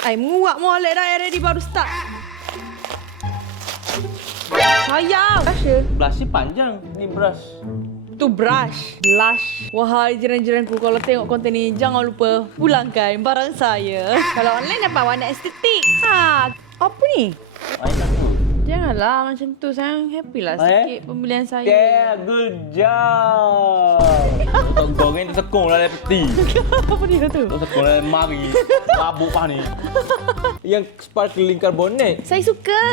Menguap molek dah. Ready baru start. Sayang. Brush je. Blush ni panjang. Ni brush. Tu brush. Blush. Wahai jiran-jiranku, kalau tengok konten ni, jangan lupa pulangkan barang saya. Kalau online dapat warna estetik. Apa ni? I tak tahu. Janganlah macam tu. Sayang happy lah sikit pembelian saya. Yeah, good job. Tak goreng tu sekong lah dari peti. Apa dia tu? Tu sekong lah dari mari. Mabuk pah ni. Yang sparkling carbonate. Saya suka.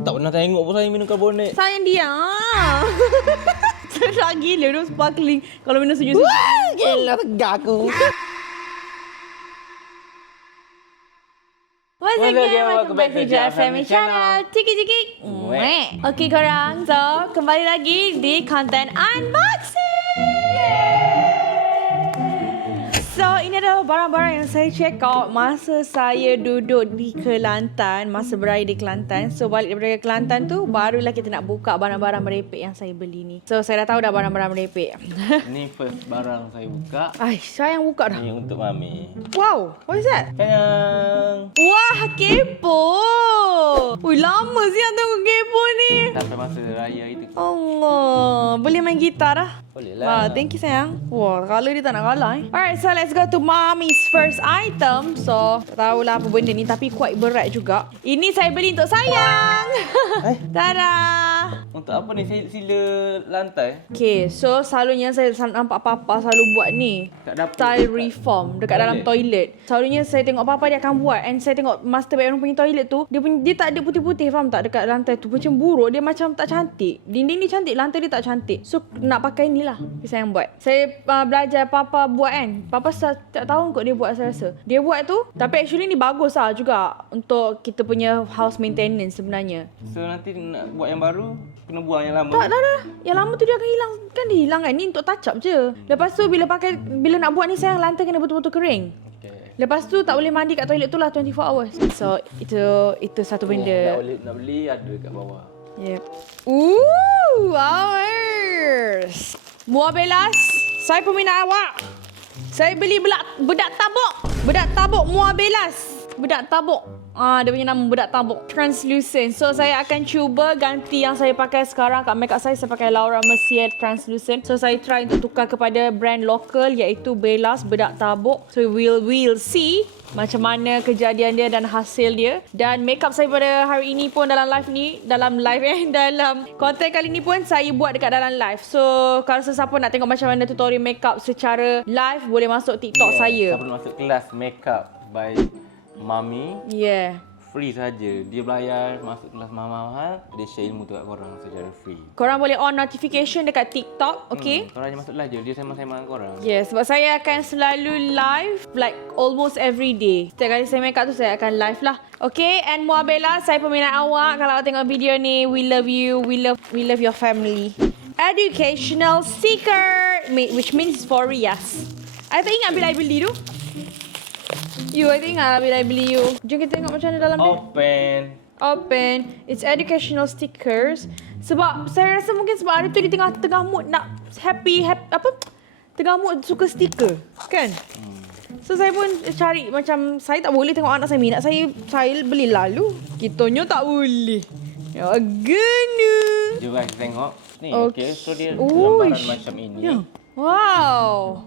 Tak pernah tengok pun saya minum carbonate. Sayang dia. Sedap gila tu sparkling. Kalau minum sejuk-sejuk. Wah, gila tegak aku. Once again, welcome back to Jar Family Channel. Ciki-ciki. Okay korang, so kembali lagi di konten unboxing. So ini adalah barang-barang yang saya check out masa saya duduk di Kelantan, masa berada di Kelantan. So balik daripada Kelantan tu, barulah kita nak buka barang-barang merepek yang saya beli ni. So saya dah tahu dah barang-barang merepek. Ni first barang saya buka. Sayang buka dah. Ni untuk Mami. Wow, what is that? Sayang. Wah, kepo. Ui, lama siang tengok kepo ni. Sampai masa raya itu. Allah, boleh main gitar dah? Boleh lah. Thank you sayang. Wah, colour dia tak nak kalah Alright, so let's go to Mommy's first item. So, tak tahulah apa benda ni tapi quite berat juga. Ini saya beli untuk sayang. Tada. Untuk apa ni? Sila lantai. Okay, so selalunya saya nampak papa selalu buat ni. Kat dapur. Style reform dekat dalam toilet. Selalunya saya tengok papa dia akan buat. And saya tengok master bedroom punya toilet tu, dia tak ada putih-putih, faham tak? Dekat lantai tu macam buruk. Dia macam tak cantik. Dinding dia cantik, lantai dia tak cantik. So nak pakai ni lah saya yang buat. Saya belajar papa buat kan. Papa tak tahu kot dia buat, saya rasa. Dia buat tu, tapi actually ni bagus lah juga untuk kita punya house maintenance sebenarnya. So nanti nak buat yang baru, kena buang yang lama. Tak. Yang lama tu dia akan hilang. Kan dia hilang kan. Ni untuk touch up je. Lepas tu bila nak buat ni sayang, lantai kena betul-betul kering. Okay. Lepas tu tak boleh mandi kat toilet tu lah 24 hours. So itu satu benda. Nak beli ada kat bawah. Yep. Ours. Muar belas. Saya peminat awak. Saya beli bedak tabuk. Bedak tabuk muar belas. Bedak tabuk. Dia punya nama bedak tabuk. Translucent. So saya akan cuba ganti yang saya pakai sekarang kat makeup saya pakai Laura Mercier Translucent. So saya try untuk tukar kepada brand lokal iaitu Belas bedak tabuk. So we'll see macam mana kejadian dia dan hasil dia. Dan makeup saya pada hari ini pun dalam konten kali ni pun saya buat dekat dalam live. So kalau sesiapa nak tengok macam mana tutorial makeup secara live, boleh masuk TikTok saya. Siapa nak masuk kelas makeup by Mami, Yeah. free saja. Dia bayar masuk kelas mahal-mahal, dia share ilmu tu kat korang secara free. Korang boleh on notification dekat TikTok, okay? Korang je masuk live je, dia sembang-sembang dengan korang. Yeah, sebab saya akan selalu live like almost every day. Setiap kali saya makeup tu saya akan live lah. Okay, and Muabella, saya peminat awak. Kalau awak tengok video ni, we love you, we love your family. Educational sticker, which means for yes. I tak ingat bila I beli tu. I think bila I beli you. Jom kita tengok macam mana dalam dia. Open. It's educational stickers. Sebab saya rasa mungkin sebab hari tu di tengah mood nak happy tengah mood suka stiker, kan? So saya pun cari macam saya tak boleh tengok anak saya minat, saya beli lalu. Kitanya tak boleh. Ya gana. Jom guys tengok. Ni okay. So dia Uish. gambaran macam ini. Ya. Wow.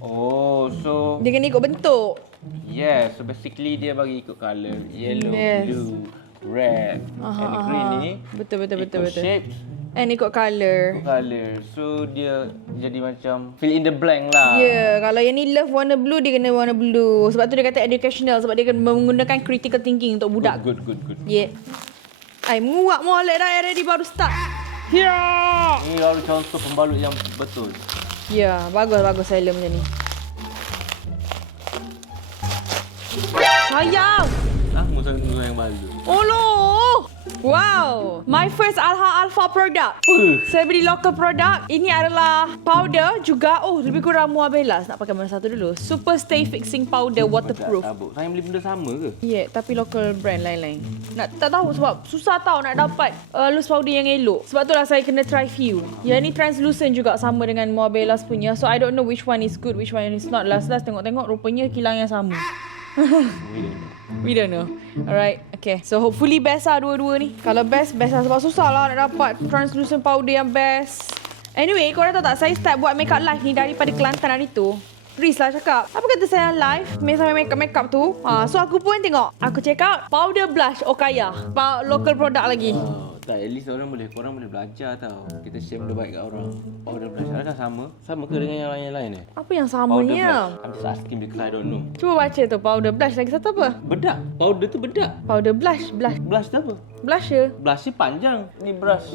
Oh, so Dia kena ikut bentuk. yeah, so basically dia bagi ikut colour. Yellow, Yes. blue, red, and green ni. Betul. Ikut shape, And ikut colour. ikut colour. So dia jadi macam fill in the blank lah. Ya, kalau yang ni love warna blue, dia kena warna blue. Sebab tu dia kata educational, sebab dia kena menggunakan critical thinking untuk budak. Good. Yeah. Menguap molek dah, ready baru start. Yeah. Ni baru contoh pembalut yang betul. Ya, bagus Sailor macam ni. Sayang! Musuh yang baru. Allah! Wow! My first Alpha product. Saya beli local product. Ini adalah powder juga. Oh, lebih kurang Muabelas. Nak pakai mana satu dulu? Super Stay Fixing Powder Waterproof. Saya beli benda sama ke? Yeah, tapi local brand lain-lain. Tak tahu sebab susah tahu nak dapat loose powder yang elok. Sebab itulah saya kena try few. Yang ni translucent juga sama dengan Muabelas punya. So I don't know which one is good, which one is not. Last tengok-tengok rupanya kilang yang sama. We don't know. Alright, okay. So hopefully best lah dua-dua ni. Kalau best lah sebab susah lah nak dapat translucent powder yang best. Anyway, korang tahu tak, saya start buat makeup live ni daripada Kelantan hari tu. Riz lah cakap, apa kata saya live sampai makeup tu. So aku pun tengok, aku check out powder blush Okaya, local product lagi. Tak, at least korang boleh belajar tau. Kita share benda baik kat orang. Powder blush, adakah sama? Sama ke dengan yang lain ni? Apa yang Powder samanya? blush. I'm just asking because I don't know. Cuba baca tu, powder blush lagi satu apa? Bedak. Powder tu bedak. Powder blush. Blush tu apa? Blusher. Blush ni panjang. Ni brush.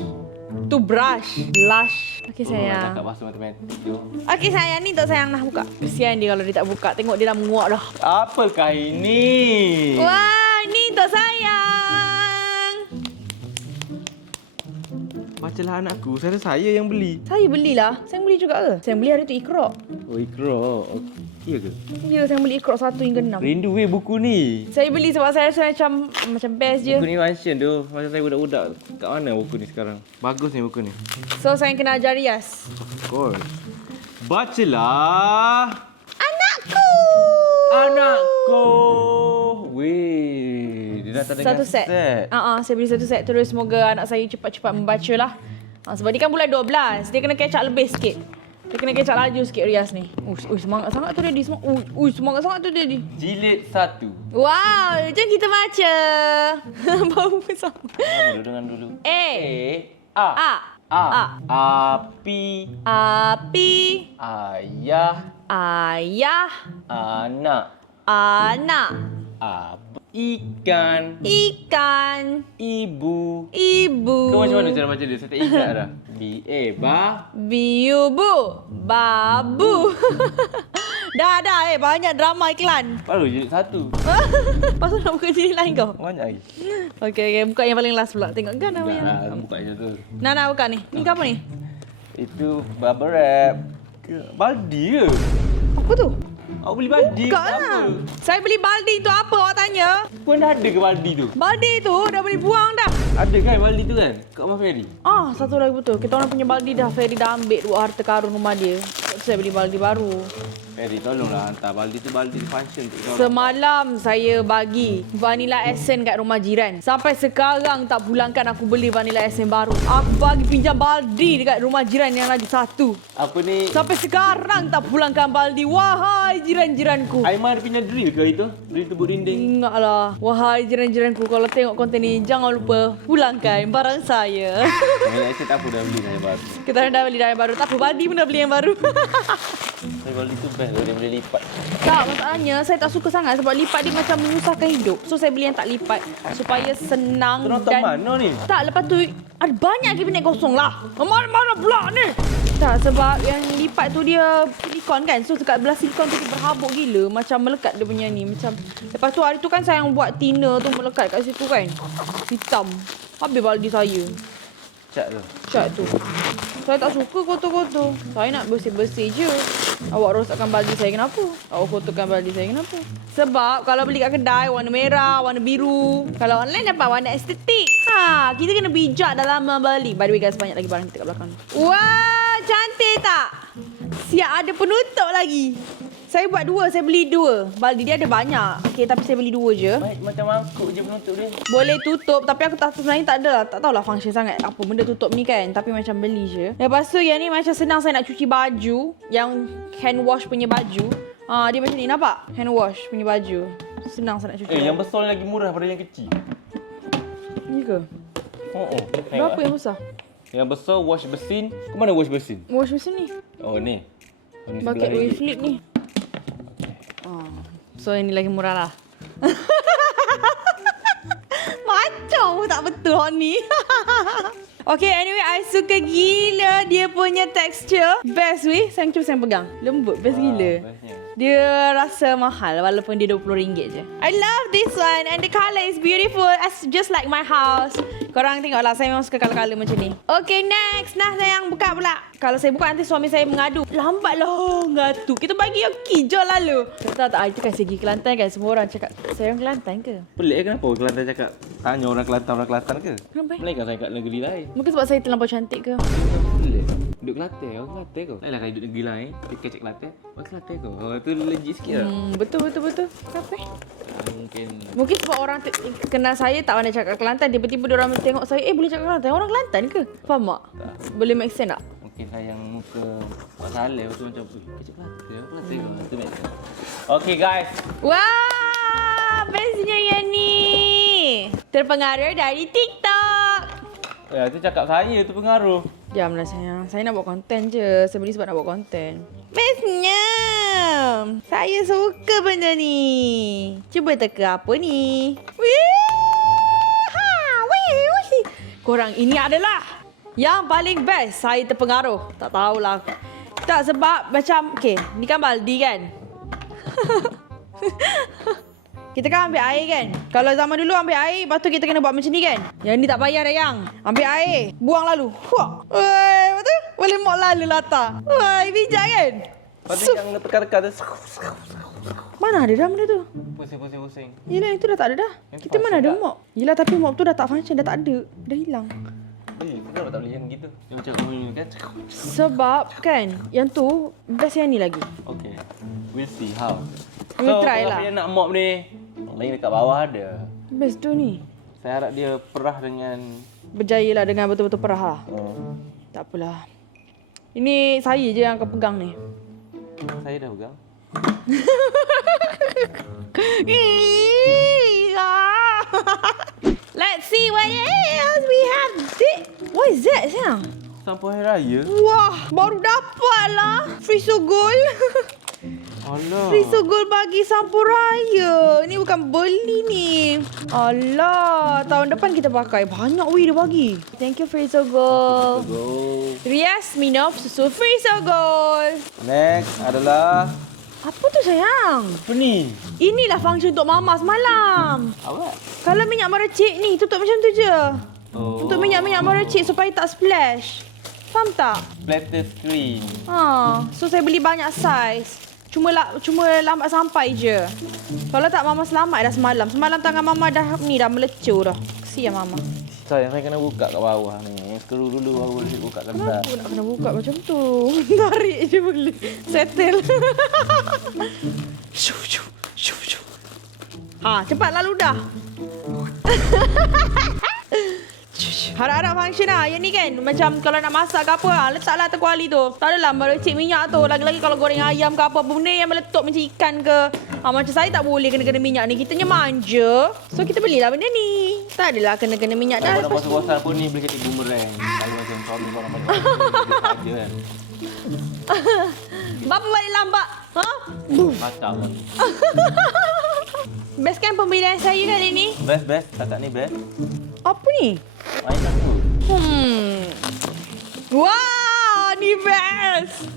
Tu brush. Lush. Okay sayang. Cakap bahasa matematik tu. Okay sayang, ni tak sayang nak buka. Kesian dia kalau dia tak buka. Tengok dia dah menguap dah. Apakah ini? Wah, ni tak sayang. Bacalah anakku. Saya yang beli. Saya belilah. Saya beli juga ke? Saya beli hari tu Iqra. Oh, Iqra. Iya ke? Ya, saya beli Iqra 1 hingga 6. Rindu buku ni. Saya beli sebab saya rasa macam best je. Buku ni mansion tu. Masa saya budak-budak. Kat mana buku ni sekarang? Bagus ni buku ni. So, saya kena ajar Rias. Of course. Bacalah. Anakku! Anakku. Weh. Dia datang dengan Satu set. Saya beli satu set terus. Semoga anak saya cepat-cepat membaca lah. Sebab dia kan bulan 12. Dia kena catch up lebih sikit. Dia kena catch up laju sikit Rias ni. Semangat sangat tu Daddy. Semangat sangat tu Daddy. Jilid 1. Wow, jom kita baca. Bau sama. Mula dengan dulu. A. Api. Api. Ayah. Ayah. Anak. Anak. Ikan. Ikan. Ibu. Ibu. Kau macam mana cara baca dia? Saya tak ingat dah. Biubu. Babu. Dah. Banyak drama iklan. Baru jilid 1. Pasal nak buka jilid lain kau? Banyak lagi. Okay. Buka yang paling last pula. Tengok kan apa yang... Buka je tu. Nah, buka ni. Ni apa ni? Itu bubble wrap. Baldi ke? Apa tu? Awak beli baldi Buka lah. Saya beli baldi tu apa awak tanya? Pun dah ada ke baldi tu? Baldi tu dah boleh buang dah. Ada kan baldi tu kan? Kat Rumah Ferry? Satu lagi betul. Kita orang punya baldi dah. Ferry dah ambil dua harta karun rumah dia. Saya beli baldi baru. Ferry tolonglah hantar baldi tu function untuk kita orang. Semalam saya bagi vanilla essence kat rumah jiran. Sampai sekarang tak pulangkan aku beli vanilla essence baru. Aku bagi pinjam baldi dekat rumah jiran yang lagi satu. Apa ni? Sampai sekarang tak pulangkan baldi. Wahai jiran-jiranku. Aimar punya drill ke itu? Drill tebuk dinding. Ingatlah. Wahai jiran-jiranku, kalau tengok konten ni jangan lupa pulangkan barang saya. Vanilla essence tak apa dah beli yang baru. Kita dah beli dah yang baru. Tak apa, baldi pun dah beli yang baru. Saya baldi tu best dia boleh lipat. Tak, masalahnya saya tak suka sangat sebab lipat dia macam menyusahkan hidup. So saya beli yang tak lipat supaya senang. Terus tak mana ni? Tak, lepas tu ada banyak lagi bilik kosong lah. Mana pula ni? Tak, sebab yang lipat tu dia silikon kan. So dekat belah silikon tu dia berhabuk gila. Macam melekat dia punya ni. Macam lepas tu hari tu kan saya yang buat thinner tu melekat kat situ kan. Hitam. Habis baldi saya. Cat tu. Saya tak suka kotor-kotor. Saya nak bersih-bersih je. Awak rosakkan baldi saya kenapa? Awak kotorkan baldi saya kenapa? Sebab kalau beli kat kedai warna merah, warna biru. Kalau online dapat warna estetik. Kita kena bijak dalam membeli. By the way guys, banyak lagi barang kita kat belakang. Wah, cantik tak? Siap ada penutup lagi. Saya buat dua, saya beli dua. Baldi dia ada banyak. Okey, tapi saya beli dua je. Baik, macam mangkuk je penutup dia. Boleh tutup, tapi aku tak sebenarnya tak ada lah. Tak tahulah function sangat apa benda tutup ni kan. Tapi macam beli je. Lepas tu yang ni macam senang saya nak cuci baju. Yang hand wash punya baju. Dia macam ni, nampak? Hand wash punya baju. Senang saya nak cuci. Yang besar lagi murah daripada yang kecil. Ni ke? Berapa yang besar? Yang besar wash besin. Ke mana wash besin? Wash mesin ni. Oh ni. Oh, ni Bucket sebelah with ni. flip ni. So ini lagi murah lah. Macam tak betul ni. Okay, anyway, I suka gila dia punya texture. Best weh. Saya pegang. Lembut, best gila. Bestnya. Dia rasa mahal walaupun dia RM20 je. I love this one and the colour is beautiful as just like my house. Korang tengoklah, saya memang suka colour-colour macam ni. Okay, next. Nah, sayang buka pula. Kalau saya buka nanti suami saya mengadu. Lambatlah ngatu. Kita bagi yang kijol lalu. Tahu tak, itu kan segi Kelantan kan. Semua orang cakap, saya orang Kelantan ke? Pelik kenapa orang Kelantan cakap? Tanya orang Kelantan ke? Kenapa? Melainkan saya kat negeri lain. Mungkin sebab saya terlampau cantik ke? Pelik. Duduk Kelantan, orang Kelantan kau. Lainlah kalau duduk negeri lain, dia kecek Kelantan. Orang Kelantan kau. Oh, tu legit sikit lah. Betul. Kenapa? Mungkin sebab orang kenal saya tak pandai cakap Kelantan. Tiba-tiba diorang tengok saya, boleh cakap Kelantan. Orang Kelantan ke? Faham tak? Boleh make sense tak? mungkin saya yang muka Pak Saleh tu macam kecil Kelantan. Tu make sense. Okay guys. Wah, bestnya yang ni. Terpengaruh dari TikTok. Ya, tu cakap saya tu pengaruh. Diamlah sayang. Saya nak buat konten je. Saya beli sebab nak buat konten. Bestnya. Saya suka benda ni. Cuba teka apa ni. Korang, ini adalah yang paling best. Saya terpengaruh. Tak tahulah. Tak, sebab macam, okay, ni kan baldi kan? Kita kan ambil air kan? Kalau zaman dulu ambil air, lepas tu kita kena buat macam ni kan? Yang ni tak payah dah yang. Ambil air, buang lalu. Wah. Woi, betul? Boleh mok lalu latar. Woi, bijak kan? Lepas tu yang tekan-tekan tu. Mana ada dah benda tu? Pusing. Yelah, itu dah tak ada dah. Yang Kita mana ada tak. mop? Yelah, tapi mop tu dah tak function, dah tak ada. Dah hilang. Kenapa tak boleh yang gitu? Yang macam ni kan? Sebab kan, yang tu best yang ni lagi. Okay. We'll see how. We'll try lah. Kalau yang nak mop ni, yang lain dekat bawah ada. Best tu ni. Saya harap dia perah dengan... Berjaya lah dengan betul-betul perah lah. Tak apalah. Ini saya je yang akan pegang ni. Saya dah pegang. Let's see what else we have. What is that sayang? Sampai hari raya? Wah, baru dapat lah. Friso Gold. Alah. Friso Gold bagi sampo raya. Ni bukan beli ni. Alah, tahun depan kita pakai. Banyak weh dia bagi. Thank you Friso Gold. Go. Rias minum susu Friso Gold. Next adalah... Apa tu sayang? Apa ni? Inilah function untuk mama semalam. Apa? Kalau minyak mercik ni, tutup macam tu je. Oh. Untuk minyak-minyak mercik supaya tak splash. Faham tak? Splatter screen. So saya beli banyak saiz. Cuma lambat sampai je. Kalau tak mama selamat dah semalam. Semalam tangan mama dah melecur dah. Kesian mama. Sayang, saya kena buka kat bawah ni. Skru dulu baru boleh buka kat atas. Kenapa nak kena buka macam tu? Tarik je boleh. Settle. Shoo. Cepat lalu dah. Harap-harap function lah. Yang ni kan, macam kalau nak masak ke apa, letaklah terkuali tu. Tak adalah mercik minyak tu. Lagi-lagi kalau goreng ayam ke apa benda yang meletup macam ikan ke. Macam saya tak boleh kena-kena minyak ni. Kitanya manja. So kita belilah benda ni. Tak adalah kena-kena minyak dah. Kalau bosan-bosan pun ni boleh kata boomerang. Kalau macam suami korang macam saja kan. Bapa balik lambat. Macam kan. Best kan pembelian saya kali ni? Best. Kakak ni best. Apa ni? Mainan tu. Wah, ni best.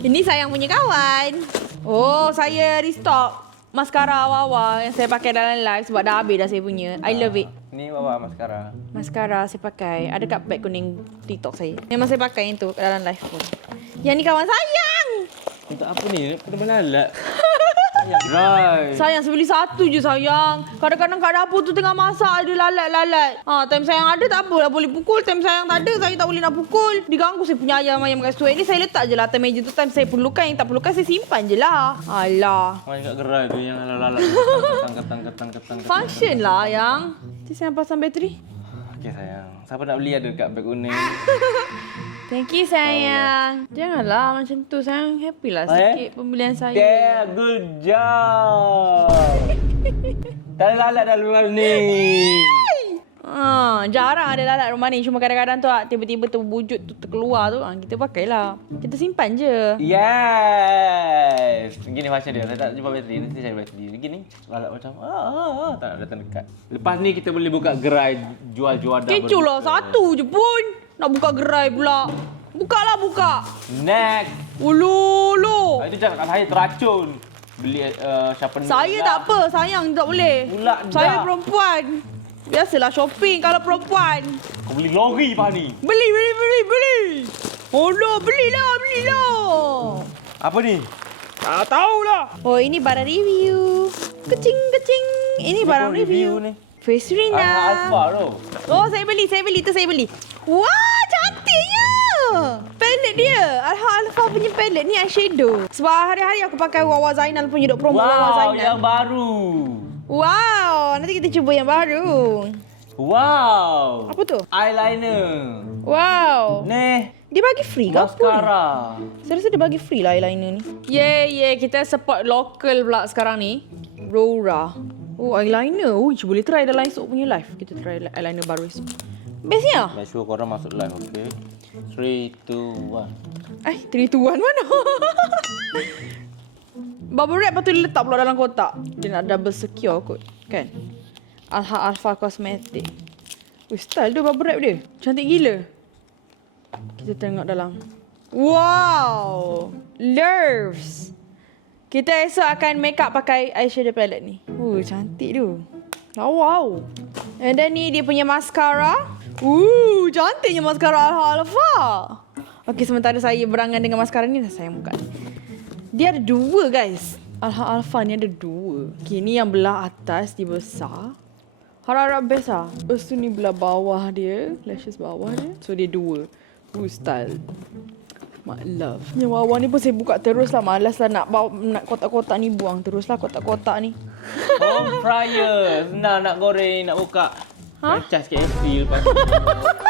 Ini sayang punya kawan. Oh, saya restock maskara awal-awal yang saya pakai dalam live sebab dah habis dah saya punya. I love it. Ni bawa maskara. Maskara saya pakai. Ada kat beg kuning TikTok saya. Memang saya pakai yang tu dalam live pun. Yang ni kawan sayang. Untuk apa ni? Kena melalat. Dry. Sayang, saya beli satu je sayang. Kadang-kadang kat dapur tu tengah masak ada lalat-lalat. Time sayang ada tak apa lah boleh pukul. Time sayang tak ada, saya tak boleh nak pukul. Diganggu saya punya ayam-ayam kat situ. Ni saya letak je lah atas meja tu. Time saya perlukan, yang tak perlukan saya simpan je lah. Alah. Macam kat gerai tu yang lalat. Ketang. Function lah yang. Nanti saya pasang bateri. Okey sayang. Siapa nak beli ada dekat beg kuning. Thank you sayang. Janganlah macam tu sayang. Happy lah sikit pembelian saya. Yeah, good job. Tak ada lalat dalam rumah ni. Jarang ada lalat rumah ni. Cuma kadang-kadang tu tiba-tiba terwujud tu terkeluar tu. Kita pakailah. Kita simpan je. Yes. Gini macam dia. Saya tak jumpa bateri. Nanti saya bateri. Gini. Lalat macam tak nak datang dekat. Lepas ni kita boleh buka gerai jual-jual dah. Kecoh lah. Satu je pun. Nak buka gerai pula. Buka. Next. Ulu. Itu cakap saya teracun. Beli sharpener. Saya tak apa. Sayang tak boleh. Pula Saya dah. perempuan. Biasalah shopping kalau perempuan. Kau beli lori pak ni. Beli. Oh no, belilah. Apa ni? Tak tahulah. Oh, ini barang review. Kecing. Ini barang review. Ni. Face Rina. Alpha tu. Oh, saya beli. Tu saya beli. Wah, cantiknya. Palette dia. Alpha punya palette ni eyeshadow. Sebab hari-hari aku pakai Wawa Zainal punya duk promo Wawa Wow, Zainal. yang baru. Wow, kita cuba yang baru. Wow. Apa tu? Eyeliner. Wow. Ni. Dia bagi free ke apa? Mascara. Saya rasa dia bagi free lah eyeliner ni. Yeah, kita support local pula sekarang ni. Rora. Oh, eyeliner. Boleh try dalam esok punya live. Kita try eyeliner baru esok. Bestnya. Make sure korang masuk live, okay? 3, 2, 1. 3, 2, 1 mana? Bubble wrap patut letak pula dalam kotak. Dia nak double secure kot. Kan? Alpha Cosmetic. Style tu bubble wrap dia. Cantik gila. Kita tengok dalam. Wow! Loves. Kita esok akan make up pakai eyeshadow palette ni. Cantik tu. Wow. And then ni dia punya mascara. Cantiknya mascara Alpha. Okey, sementara saya berangan dengan mascara ni, saya buka. Dia ada 2 guys. Alpha ni ada 2. Okay, ni yang belah atas dia besar. Harap-harap best lah. Lepas tu ni belah bawah dia. Lashes bawah dia. So dia 2. Style. My love. Yang bawah ni pun saya buka terus lah. Malas lah nak kotak-kotak ni buang. Terus lah kotak-kotak ni. Home fryer. Senang nak goreng, nak buka. Cas KFC lepas tu.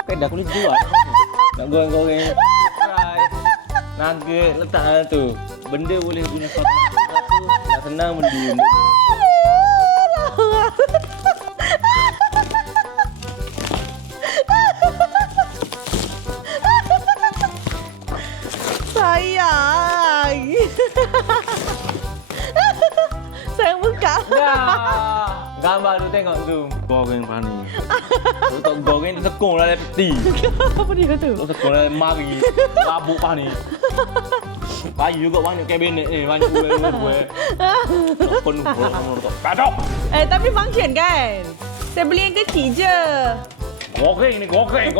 Kan dah boleh jual. Nak goreng-goreng. Fry. Nugget letak dalam tu. Benda boleh guna satu. Nak senang benda. Sayang. Sayang buka. Gambar tu tengok tu. Goreng pani. Tu goreng tu sekong lah peti. Apa dia tu? Tu sekong lah mari. Rabuk pani. Bayu juga banyak kabinet ni. Banyak kuih-kuih. Penuh. Kadok. Tapi function kan? Saya beli yang kecil je. Goreng ni, goreng.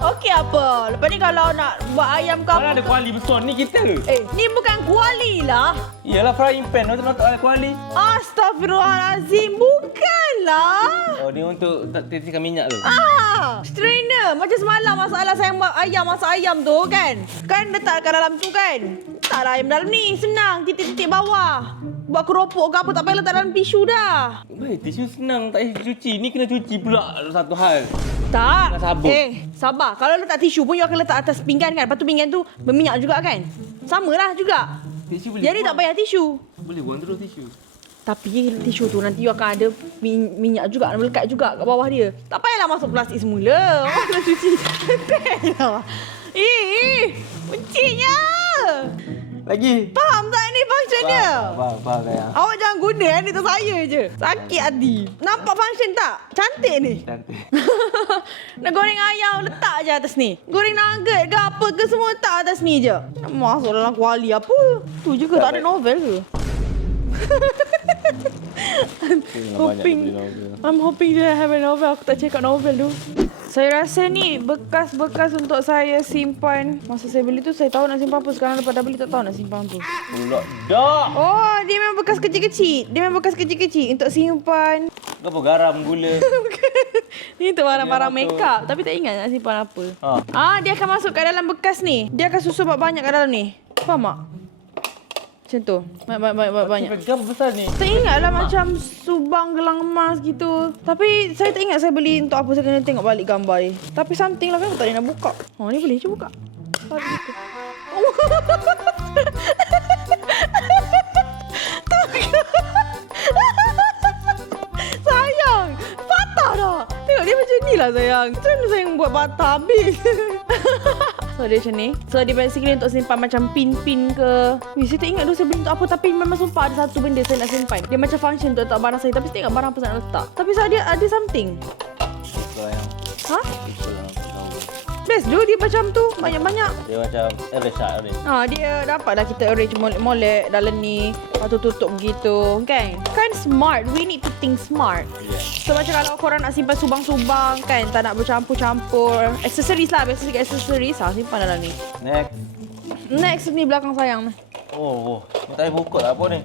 Okey apa? Lepas ni kalau nak buat ayam ke Mana apa ada kuali besar ni kita? ni bukan kuali lah. Iyalah frying pan tu nak ada kuali. Astaghfirullahalazim. Bukanlah. Oh, ni untuk titiskan minyak tu. Strainer. Macam semalam masalah saya masak ayam tu kan. Kan letak kat dalam tu kan. Letaklah ayam dalam ni. Senang. Titik-titik bawah. Buat keropok ke apa tak payah letak dalam tisu dah. Baik, tisu senang tak payah cuci. Ni kena cuci pula satu hal. Tak. Dengan sabun. Sabar. Kalau letak tisu pun you akan letak atas pinggan kan. Lepas tu pinggan tu berminyak juga kan. Samalah juga. Tisu boleh Jadi tak payah tisu. Boleh buang terus tisu. Tapi tisu tu nanti you akan ada minyak juga, melekat juga kat bawah dia. Tak payahlah masuk plastik semula. Awak kena cuci. Bencinya. Lagi. Faham tak ni function dia? Faham sayang. Awak jangan guna ni untuk saya je. Sakit hati. Nampak function tak? Cantik ni. Cantik. Nak goreng ayam, letak je atas ni. Goreng nugget ke apa ke semua letak atas ni je. Masuk dalam kuali apa? Tu je ke? Tak ada novel ke? I'm hoping dia have a novel. Aku tak check out novel tu. Saya rasa ni bekas-bekas untuk saya simpan. Masa saya beli tu saya tahu nak simpan apa. Sekarang lepas dah beli tak tahu nak simpan apa. Pulak dak. Oh, dia memang bekas kecil-kecil. Untuk simpan. Apa garam, gula. Ni untuk barang-barang makeup. Tapi tak ingat nak simpan apa. Dia akan masuk kat dalam bekas ni. Dia akan susun banyak kat dalam ni. Faham tak? Macam tu. Banyak. Pegang besar ni. Tak ingat lah macam subang gelang emas gitu. Tapi saya tak ingat saya beli untuk apa. Saya kena tengok balik gambar ni. Tapi something lah kan. Tak boleh nak buka. Ni boleh. Cuba buka. Sayang. Patah dah. Tengok dia macam ni lah sayang. Macam mana sayang buat patah habis. So dia macam ni. So dia basically untuk simpan macam pin-pin ke. Saya tak ingat dulu saya beli untuk apa. Tapi memang sumpah ada satu benda saya nak simpan. Dia macam function untuk letak barang saya. Tapi saya tak ingat barang apa saya nak letak. Tapi saya ada something. Best tu dia macam tu. Banyak-banyak. Dia macam shot ni. Dia dapatlah kita arrange molek dalam ni. Lepas tu tutup begitu. Kan smart. We need to think smart. Yeah. So macam kalau korang nak simpan subang-subang kan. Tak nak bercampur-campur. Accessories lah. Biasa sikit accessories lah. Simpan dalam ni. Next ni belakang sayang. Oh. Ni tak boleh buka lah apa ni.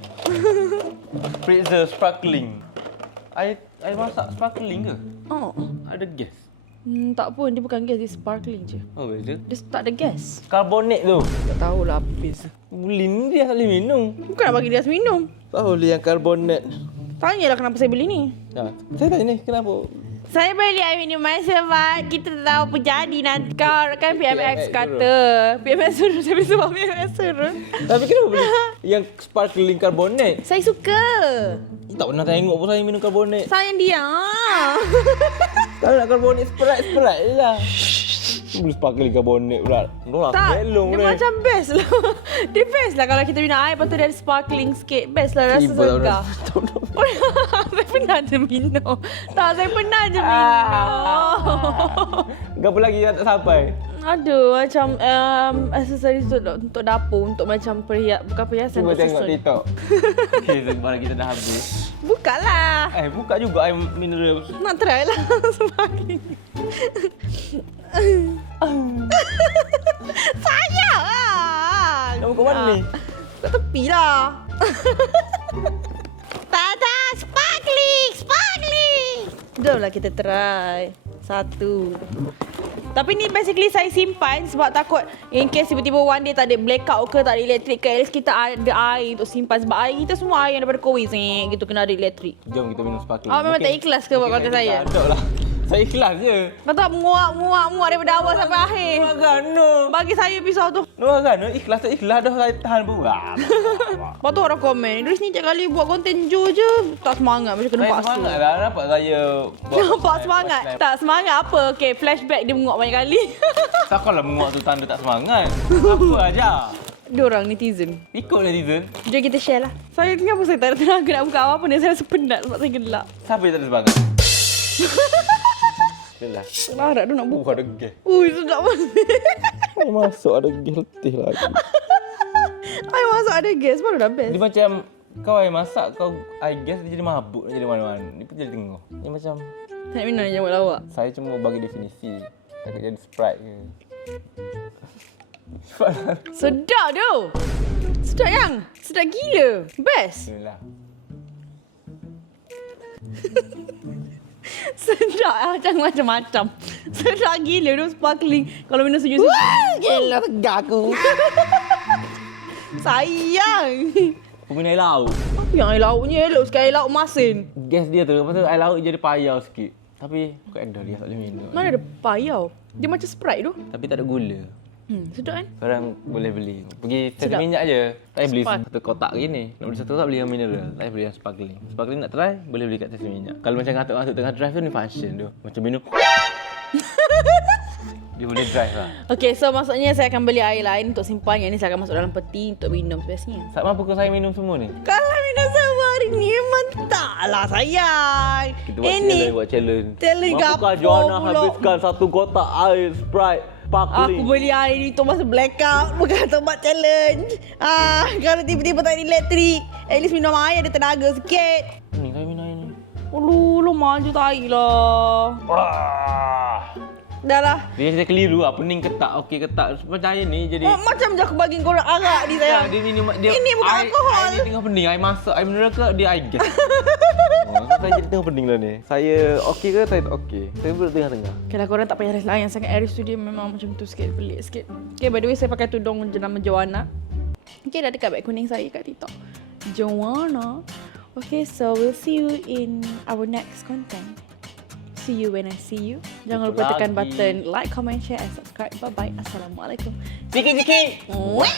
Freezer sparkling. Air masak sparkling ke? Ada gas. Tak pun. Dia bukan gas. Dia sparkling je. Oh, beza. Dia tak ada gas. Karbonat tu. Tak tahulah apa beza. Boleh ni dia tak boleh minum. Bukan nak bagi dia minum. Tak boleh yang karbonat. Tanyalah kenapa saya beli ni. Nah, saya tanya ni, kenapa? Saya beli air minuman sebab kita tak tahu apa jadi nanti. Kau kan PMX PMX kata. PMX suruh. Saya beli sebab PMX suruh. Tapi kenapa beli yang sparkling carbonate? Saya suka. Tak pernah tengok pun saya minum carbonate. Sayang dia. Kalau nak carbonate, Sprite je lah. Beli sparkling carbonate pula. Noh, Tak, belong dia macam best lah. Dia best lah kalau kita minum air, lepas tu dia ada sparkling sikit. Best lah, rasa segar. Saya pernah je minum. Tak, saya pernah je minum. Apa lagi yang tak sampai? Aduh, macam aksesoris untuk dapur, untuk macam bukan perhiasan. Cuba untuk tengok susun. TikTok. Okay, sebab kita dah habis. Buka lah. Buka juga air mineral. Nak try lah. Sparkling. Sayang lah. Nak buka mana ni? Kat tepi lah. Tada, sparkling. Jomlah kita try. Satu. Tapi ni basically saya simpan sebab takut in case tiba-tiba one day tak ada blackout ke, tak ada elektrik ke, at least kita ada air untuk simpan. Sebab air kita semua air yang daripada Kuwait gitu kena ada elektrik. Jom kita minum sparkling. Memang tak ikhlas ke buat keluarga saya? Tak lah. Saya ikhlas je. Kau tak muak daripada awal sampai akhir. Agano. Bagi saya pisau tu. Agano ikhlas tak ikhlas dah saya tahan pun. Lepas tu orang komen, Idris ni tiap kali buat konten Joe je tak semangat, macam kena Saya paksa. semangat lah nampak saya Nampak semangat? Tak semangat apa? Okay, flashback dia menguap banyak kali. Takkanlah menguap tu tanda tak semangat. Apa aja. Diorang netizen. Ikut netizen. Jom kita share lah. Saya kenapa saya tak ada tenaga nak buka apa-apa ni? Saya rasa penat sebab saya gelap. Siapa yang tak ada semangat? Itulah. Larat tu nak buka. Ada gas. Ui, sedap banget. Masuk ada gas letih lagi. Air masak ada gas, baru dah best. Dia macam kau air masak, kau air gas dia jadi mabuk, dia jadi mana-mana. Dia pun jadi tengok. Dia macam Tak nak minum je buat lawak. saya cuma bagi definisi. Takut jadi Sprite ke. Sedap tu. Sedap yang. Sedap gila. Best. Inilah. Sedap macam-macam. Sedap gila tu sparkling. Kalau minum sejuk-sejuk. Wah, gila tegar aku. Sayang. Aku minum air laut. Apa yang air lauknya elok sekali, air lauk masin. Gas dia tu, lepas tu air laut jadi payau sikit. Tapi aku ada dia tak boleh minum. Mana ada payau? Dia macam Sprite tu. Tapi tak ada gula. Sedap kan? Korang boleh beli. Pergi Sedap. tetes minyak je. Tak payah beli Spark. satu kotak gini. Nak beli satu kotak beli yang mineral. Tak payah beli yang sparkling. Sparkling nak try, boleh beli kat tetes minyak. Kalau macam ngantuk-ngantuk tengah drive tu ni function tu. Macam minum. Dia boleh drive lah. Okay, so maksudnya saya akan beli air lain untuk simpan. Yang ni saya akan masuk dalam peti untuk minum biasanya. Tak mampu kau saya minum semua ni? Kalau minum semua hari ni memang tak lah sayang. Kita buat challenge. Challenge Mampukah gapo Joanna pula? habiskan satu kotak air Sprite sparkling? Aku beli air ni untuk masa blackout, bukan untuk buat challenge. Kalau tiba-tiba tak ada elektrik, at least minum air ada tenaga sikit. Ni kau minum air ni. Aduh, maju tahi lah. Wah. Dah lah. Dia kita keliru lah. Pening ketak, okey ketak. Percaya ni jadi... Macam je aku bagi korang arak ni sayang. Dia minum dia Ini bukan air, alkohol. Air ni tengah pening, air masak, air mineral ke dia air gas. Saya jadi tengah pening lah ni. Saya okey ke saya tak okey? Saya ber tengah-tengah. Okay lah, korang tak payah lah yang sangat Aries tu dia memang macam tu sikit, pelik sikit. Okay, by the way saya pakai tudung jenama Joanna. Okay, dah dekat beg kuning saya kat TikTok. Joanna. Okay, so we'll see you in our next content. See you when I see you. Jangan lupa tekan button like, comment, share and subscribe. Bye-bye. Assalamualaikum. Sikit-sikit. Mwah.